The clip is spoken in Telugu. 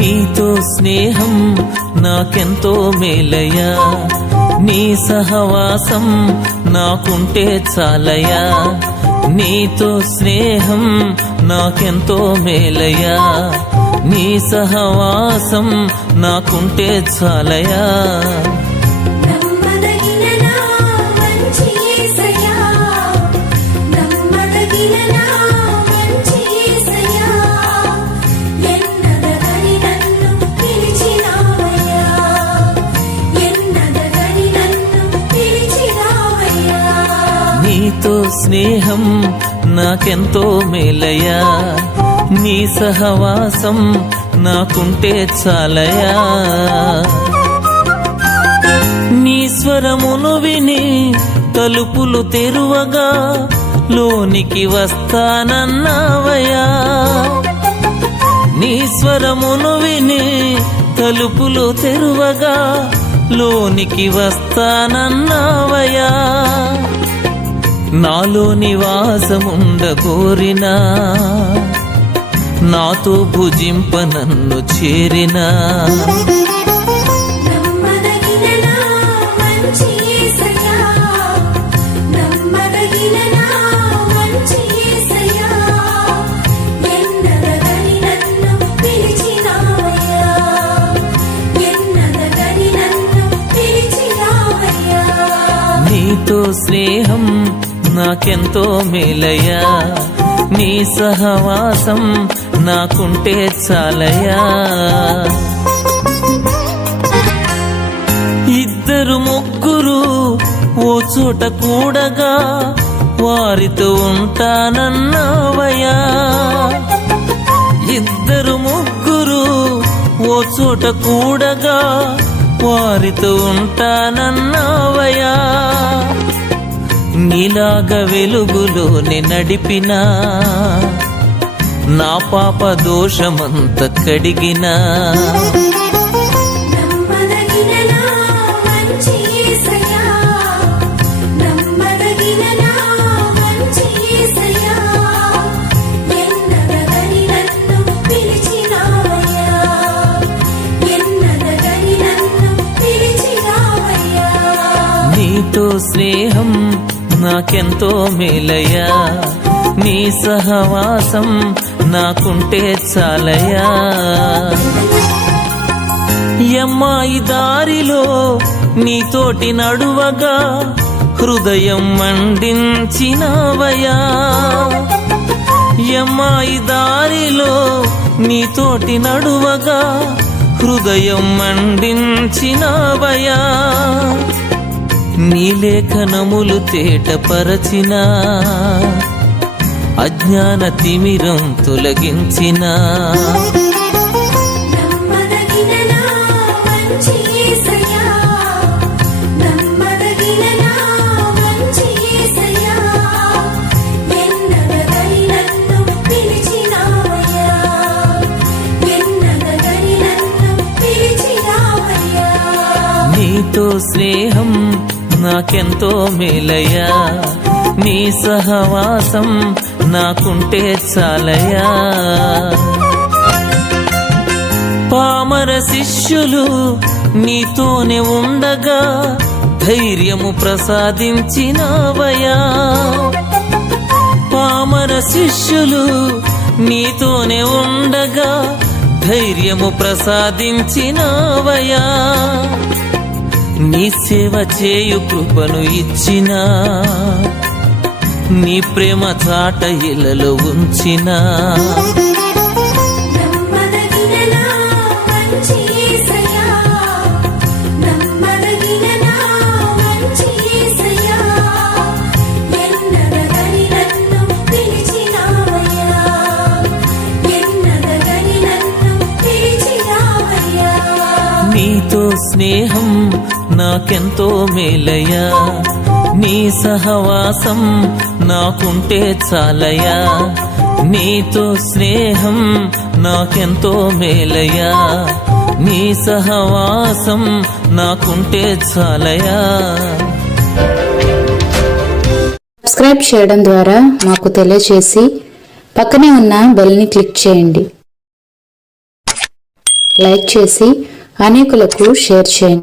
నీతో స్నేహం నాకెంతో మేలయ్యా, నీ సహవాసం నాకుంటే చాలయ్యా. నీతో స్నేహం నాకెంతో మేలయ్యా, నీ సహవాసం నాకుంటే చాలయ్యా. నీతో స్నేహం నాకెంతో మేలయ్యా, నీ సహవాసం నాకుంటే చాలయ్యా. నీ స్వరమును విని తలుపులు తెరువగా లోనికి వస్తానన్నావయ్యా. నీ స్వరమును విని తలుపులు తెరువగా లోనికి వస్తానన్నావయ్యా. నాలో నివాసముండ కోరినా, నాతో భుజింప నన్ను చేరినా. నీతో స్నేహం నాకెంతో మేలయ్యా, నీ సహవాసం నాకుంటే చాలయ్యా. ఇద్దరు ముగ్గురు ఓ చోట కూడగా వారితో ఉంటానన్నావయ్యా. ఇద్దరు ముగ్గురు ఓ చోట కూడగా వారితో ఉంటానన్నావయ్యా. నీలాగ వెలుగులోనే నడిపినా, నా పాప దోషమంత కడిగినా. నీతో స్నేహం నాకెంతో మేలయ్యా, నీ సహవాసం నాకుంటే చాలయ్యా. యమ్మాయి దారిలో నీతోటి నడువగా హృదయం మండించినవయ్యా. యమ్మాయి దారిలో నీతోటి నడువగా హృదయం మండించినవయ్యా. నీ లేఖనములు తేటపరచినా, అజ్ఞాన తిమిరం తొలగించినా. నీతో స్నేహం నాకెంతో మేలయ్యా, నీ సహవాసం నాకుంటే చాలయ్యా. పామర శిష్యులు నీతోనే ఉండగా ధైర్యము ప్రసాదించినవయ్యా. పామర శిష్యులు నీతోనే ఉండగా ధైర్యము ప్రసాదించినవయ్యా. నీ సేవ చేయు కృపను ఇచ్చినా, నీ ప్రేమ చాట ఇలలో ఉంచినా. నీతో స్నేహం నాకెంతో మేలయ్యా, నీ సహవాసం నాకుంటే చాలయ్యా. నీతో స్నేహం నాకెంతో మేలయ్యా, నీ సహవాసం నాకుంటే చాలయ్యా. సబ్స్క్రైబ్ చేయడం ద్వారా మాకు తెలియజేసి పక్కనే ఉన్న బెల్ ని క్లిక్ చేయండి. లైక్ చేసి అనేకులకు షేర్ చేయండి.